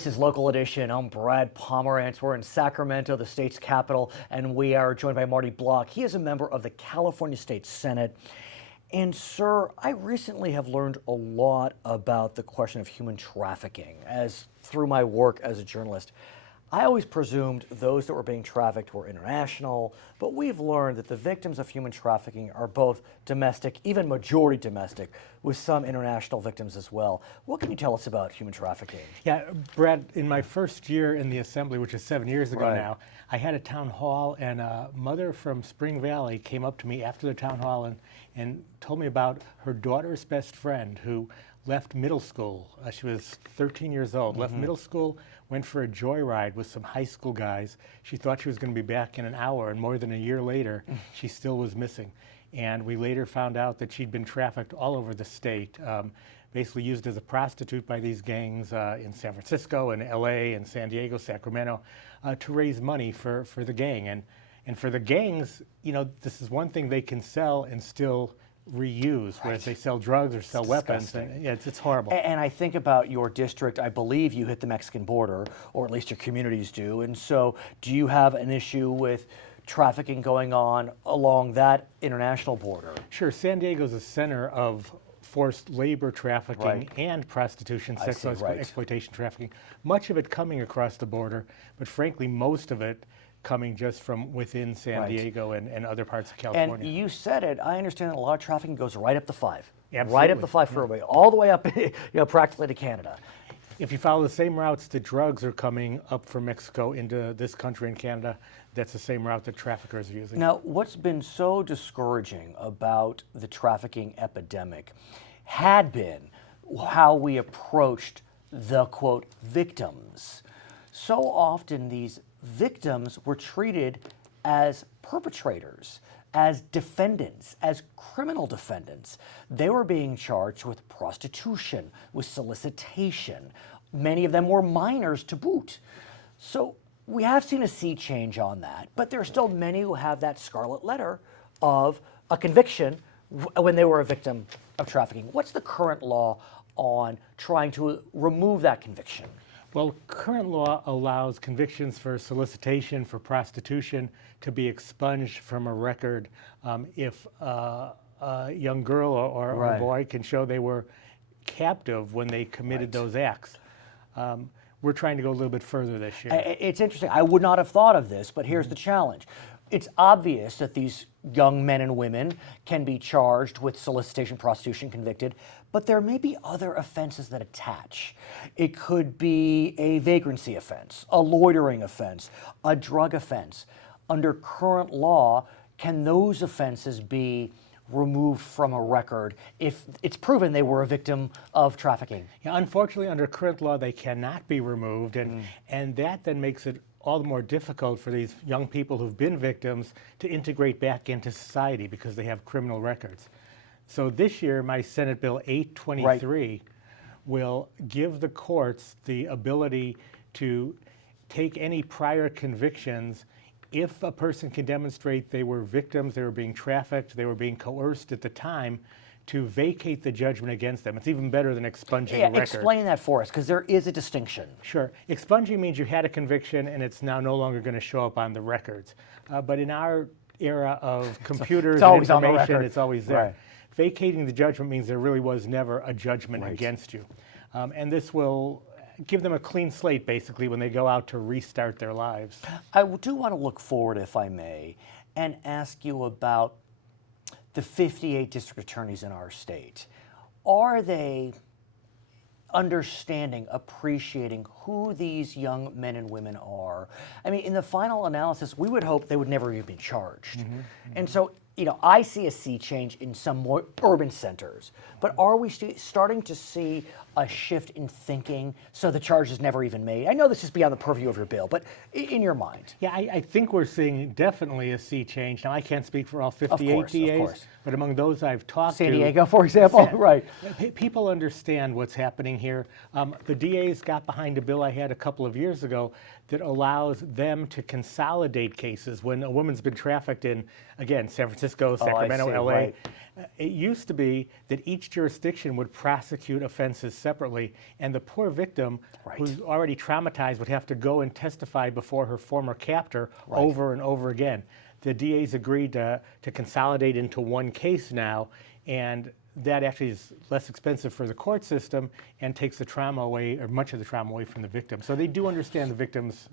This is Local Edition. I'm Brad Pomerance. We're in Sacramento, the state's capital, and we are joined by Marty Block. He is a member of the California State Senate. And sir, I recently have learned a lot about the question of human trafficking as through my work as a journalist. I always presumed those that were being trafficked were international, but we've learned that the victims of human trafficking are both domestic, even majority domestic, with some international victims as well. What can you tell us about human trafficking? Yeah, Brad, in my first year in the Assembly, which is 7 years ago Right. now, I had a town hall, and a mother from Spring Valley came up to me after the town hall and told me about her daughter's best friend who left middle school. She was 13 years old, left middle school, went for a joyride with some high school guys. She thought she was going to be back in an hour, and more than a year later, she still was missing. And we later found out that she'd been trafficked all over the state, basically used as a prostitute by these gangs in San Francisco and LA and San Diego, Sacramento, to raise money for the gang. And for the gangs, you know, this is one thing they can sell and still reuse, whereas they sell drugs or sell weapons. And, yeah, it's horrible. And I think about your district. I believe you hit the Mexican border, or at least your communities do. And so do you have an issue with trafficking going on along that international border? Sure. San Diego's a center of forced labor trafficking Right. and prostitution, sex right. exploitation trafficking. Much of it coming across the border, but frankly, most of it coming just from within San Right. Diego and other parts of California. And you said it, I understand that a lot of trafficking goes right up the 5. Absolutely. Right up the 5 freeway, all the way up, practically to Canada. If you follow the same routes that drugs are coming up from Mexico into this country and Canada, that's the same route that traffickers are using. Now, what's been so discouraging about the trafficking epidemic had been how we approached the, quote, victims. So often these victims were treated as perpetrators, as defendants, as criminal defendants. They were being charged with prostitution, with solicitation. Many of them were minors to boot. So we have seen a sea change on that, but there are still many who have that scarlet letter of a conviction when they were a victim of trafficking. What's the current law on trying to remove that conviction? Well, current law allows convictions for solicitation, for prostitution, to be expunged from a record if a young girl or Right. a boy can show they were captive when they committed Right. those acts. We're trying to go a little bit further this year. It's interesting. I would not have thought of this, but here's the challenge. It's obvious that these young men and women can be charged with solicitation, prostitution, convicted, but there may be other offenses that attach. It could be a vagrancy offense, a loitering offense, a drug offense. Under current law, can those offenses be removed from a record if it's proven they were a victim of trafficking? Yeah, unfortunately, under current law, they cannot be removed, and that then makes it all the more difficult for these young people who've been victims to integrate back into society because they have criminal records. So this year, my Senate Bill 823 will give the courts the ability to take any prior convictions if a person can demonstrate they were victims, they were being trafficked, they were being coerced at the time, to vacate the judgment against them. It's even better than expunging the record. Explain that for us, because there is a distinction. Sure. Expunging means you had a conviction and it's now no longer going to show up on the records. But in our era of computers and information, it's always there. Right. Vacating the judgment means there really was never a judgment against you. And this will give them a clean slate, basically, when they go out to restart their lives. I do want to look forward, if I may, and ask you about the 58 district attorneys in our state. Are they understanding, appreciating who these young men and women are? I mean, in the final analysis, we would hope they would never even be charged. And so, I see a sea change in some more urban centers, but are we starting to see a shift in thinking so the charge is never even made? I know this is beyond the purview of your bill, but in your mind. Yeah, I think we're seeing definitely a sea change. Now, I can't speak for all 58 DAs, but among those I've talked to— San Diego, for example, right. People understand what's happening here. The DAs got behind a bill I had a couple of years ago that allows them to consolidate cases when a woman's been trafficked in, again, San Francisco, Sacramento, see, LA. right. It used to be that each jurisdiction would prosecute offenses separately, and the poor victim, who's already traumatized, would have to go and testify before her former captor over and over again. The DAs agreed to consolidate into one case now, and that actually is less expensive for the court system and takes the trauma away, or much of the trauma away from the victim. So they do understand the victim's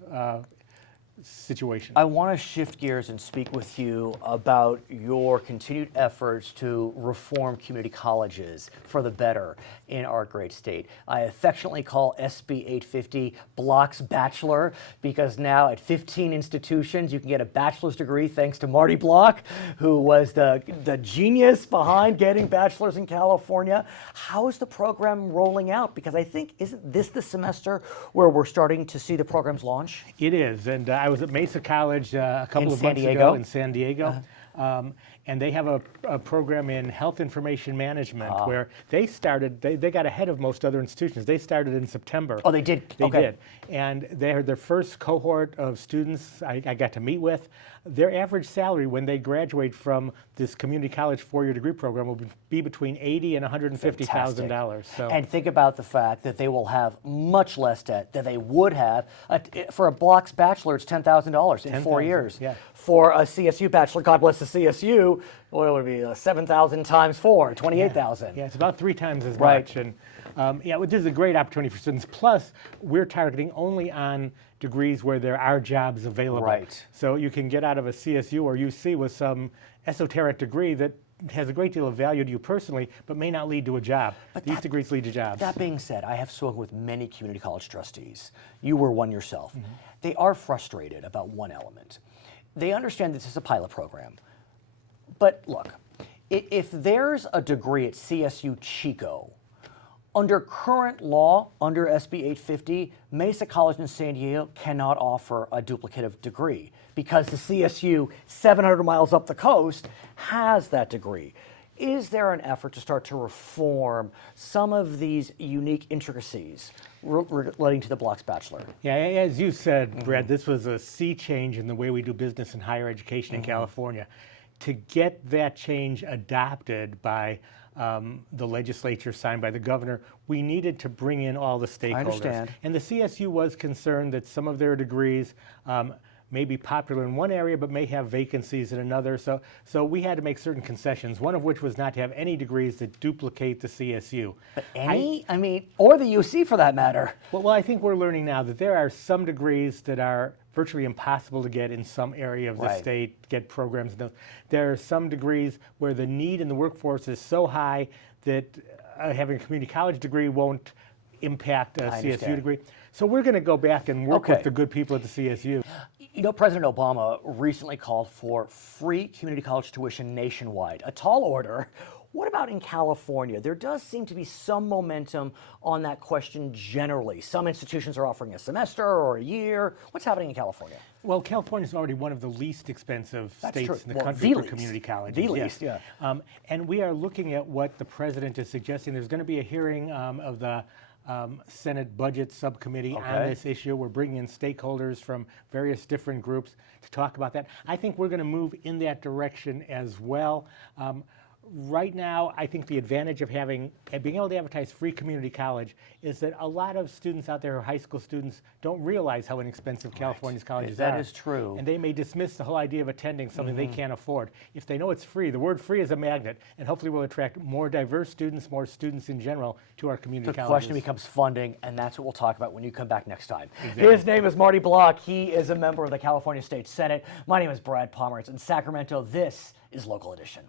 situation. I want to shift gears and speak with you about your continued efforts to reform community colleges for the better in our great state. I affectionately call SB 850 Block Bachelor, because now at 15 institutions you can get a bachelor's degree thanks to Marty Block, who was the genius behind getting bachelors in California. How is the program rolling out? Because I think, isn't this the semester where we're starting to see the programs launch? It is, and I was at Mesa College a couple of months Diego? ago in San Diego, and they have a program in health information management where they started, they got ahead of most other institutions. They started in September. Oh, they did? They did. And they're their first cohort of students I got to meet with. Their average salary when they graduate from this community college four-year degree program will be between $80,000 and $150,000. So. And think about the fact that they will have much less debt than they would have. For a Block Bachelor, it's $10,000 in 4 years. Yeah. For a CSU Bachelor, God bless the CSU, what would it be, 7,000 times 4, 28,000. Yeah, it's about 3 times as Right. much. And this is a great opportunity for students. Plus, we're targeting only on degrees where there are jobs available. Right. So you can get out of a CSU or UC with some esoteric degree that has a great deal of value to you personally, but may not lead to a job. But these degrees lead to jobs. That being said, I have spoken with many community college trustees. You were one yourself. They are frustrated about one element. They understand this is a pilot program. But look, if there's a degree at CSU Chico, under current law, under SB 850, Mesa College in San Diego cannot offer a duplicative degree because the CSU 700 miles up the coast has that degree. Is there an effort to start to reform some of these unique intricacies relating to the Block Bachelor? Yeah, as you said, Brad, this was a sea change in the way we do business in higher education in California. To get that change adopted by the legislature, signed by the governor, we needed to bring in all the stakeholders. I understand. And the CSU was concerned that some of their degrees may be popular in one area but may have vacancies in another. So we had to make certain concessions, one of which was not to have any degrees that duplicate the CSU. But any? I mean, or the UC for that matter. Well, I think we're learning now that there are some degrees that are virtually impossible to get in some area of the state, get programs. There are some degrees where the need in the workforce is so high that having a community college degree won't impact a CSU degree. So we're going to go back and work with the good people at the CSU. You know, President Obama recently called for free community college tuition nationwide, a tall order. What about in California? There does seem to be some momentum on that question generally. Some institutions are offering a semester or a year. What's happening in California? Well, California is already one of the least expensive states in the Well, country for least. community colleges. The least, yeah. And we are looking at what the president is suggesting. There's going to be a hearing of the Senate Budget Subcommittee on this issue. We're bringing in stakeholders from various different groups to talk about that. I think we're going to move in that direction as well. Right now, I think the advantage of being able to advertise free community college is that a lot of students out there who are high school students don't realize how inexpensive California's colleges are. That is true. And they may dismiss the whole idea of attending something they can't afford. If they know it's free, the word free is a magnet, and hopefully will attract more diverse students, more students in general, to our community colleges. The question becomes funding, and that's what we'll talk about when you come back next time. Exactly. His name is Marty Block. He is a member of the California State Senate. My name is Brad Pomerance. In Sacramento, this is Local Edition.